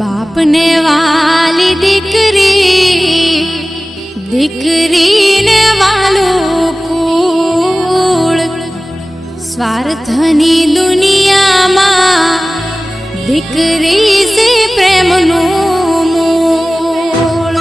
બાપને વાલી દીકરી, દીકરીને વાલું કુળ, સ્વાર્થની દુનિયામાં દીકરી સે પ્રેમનું મૂળ.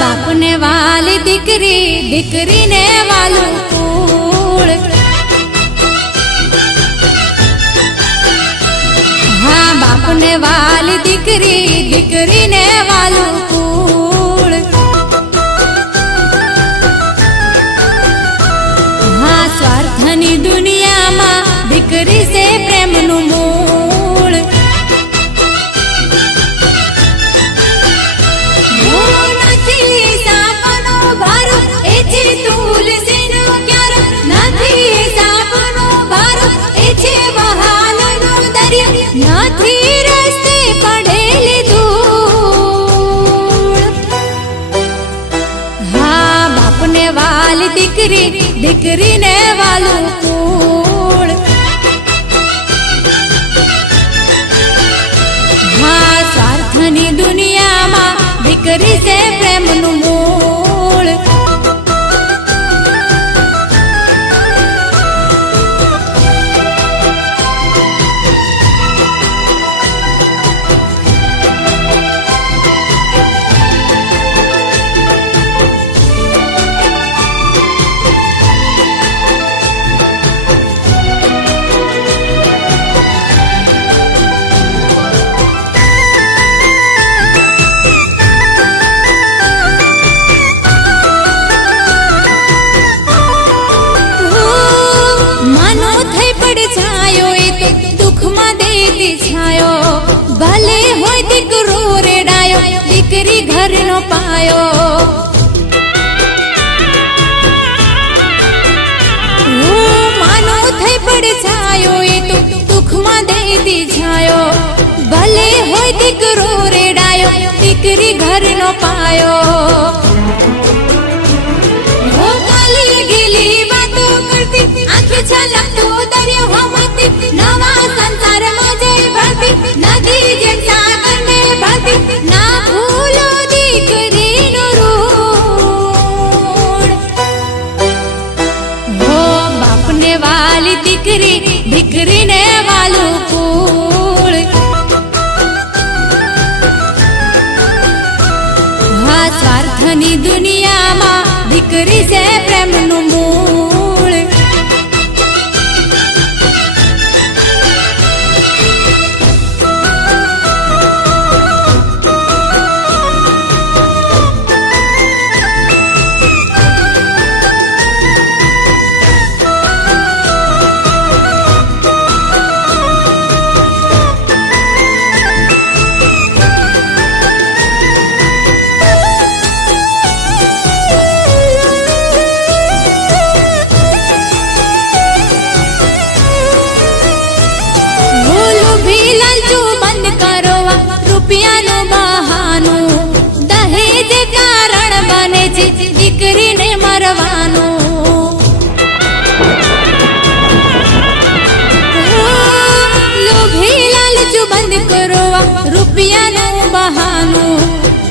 બાપને વાલી દીકરી, દીકરીને વાલું કુળ. હા, બાપને વાલી દીકરી, દીકરીને વાલું કુળ. હા, સ્વાર્થની દુનિયામાં દીકરી સે પ્રેમનું મૂળ. નથી રસ્તે પડેલી ધૂળ. હા, બાપને વાલી દીકરી, દીકરીને વાલું કુળ. હા, સ્વાર્થની દુનિયામાં દીકરી છે પ્રેમનું મૂળ. ભલે હોય દીકરો રેડાયો, દીકરી ઘરનો પાયો. માનો થઈ પડછાયો, એ તો દુઃખમાં દેતી છાયો. ભલે હોય દીકરો રેડાયો, દીકરી ઘરનો પાયો. કાલી ગીલી વાતો કરતી, આંખે છલકતો દરિયો હમતી, નવા સંસારમાં જઈ ભરતી, નદી જેમ સાગરને ભરતી. ના ભૂલો દીકરીનો ઋણ. હો બાપને વાલી દીકરી, દીકરીને વાલું કુળ. હા, સ્વાર્થની દુનિયામાં દીકરી છે પ્રેમનું મૂળ. રૂપિયાનું બહાનું, દહેજ કારણ બને છે દીકરીને મરવાનું. લોભી લાલચું બંધ કરો, રૂપિયાનું બહાનું,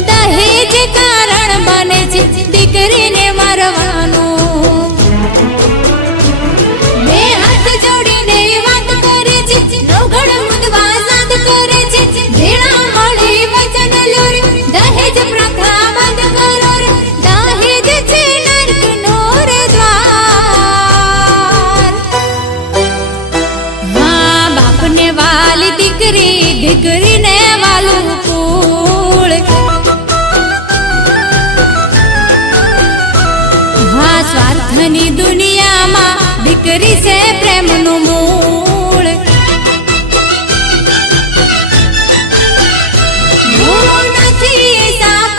દહેજ કારણ બને છે દીકરીને મરવાનું. બે હાથ જોડીને વાત કરે છે, નવઘણ મુદવા સાદ કરે છે. ભેળા મળી વચન લો રે, દહેજ પ્રથા બંધ કરો રે. દહેજ છે નર્કનો રે દ્વાર. હા, બાપને વાલી દીકરી, દીકરીને વાલું કુળ. હા, સ્વાર્થની દુનિયામાં દીકરી છે પ્રેમનું મૂળ. નથી સાપ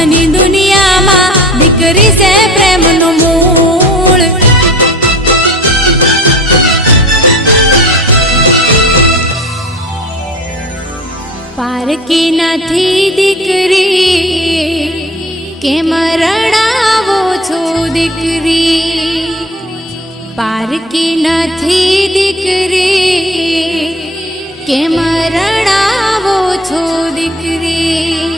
ધની દુનિયામાં દીકરી છે પ્રેમનું મૂળ. પારકી નથી દીકરી કેમ રડાવો છો દીકરી. પારકી નથી દીકરી કેમ રડાવો છો દીકરી.